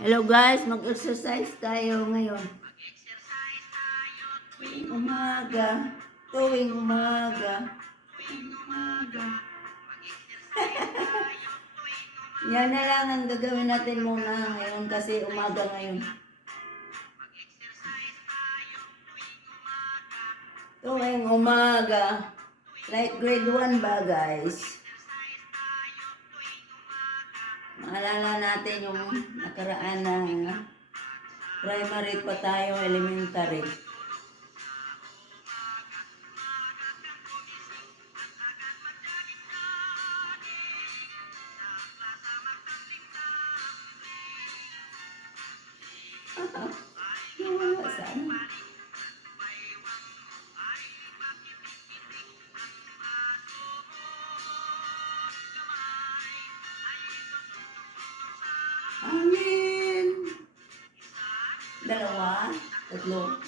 Hello guys, mag-exercise tayo ngayon. Tuwing umaga, tuwing umaga, tuwing umaga. Yan na lang ang gagawin natin muna ngayon kasi umaga ngayon. Tuwing umaga, like grade 1 ba guys? Maalala natin yung nakaraan na primary pa tayo, elementary. Sana. Amen. Dalawa, tatlo.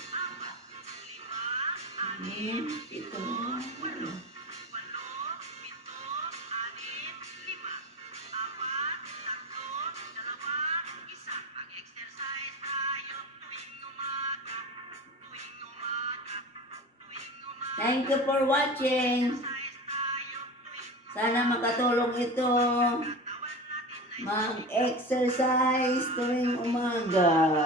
Amen. Ito. Thank you for watching. Sana makatulong ito. Mag-exercise tuwing umaga.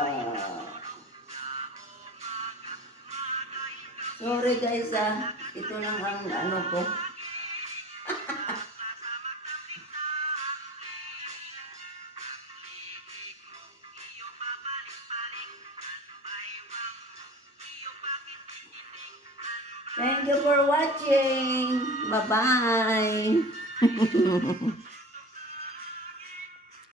Sorry guys ito lang ang ano ko. Thank you for watching. Bye-bye.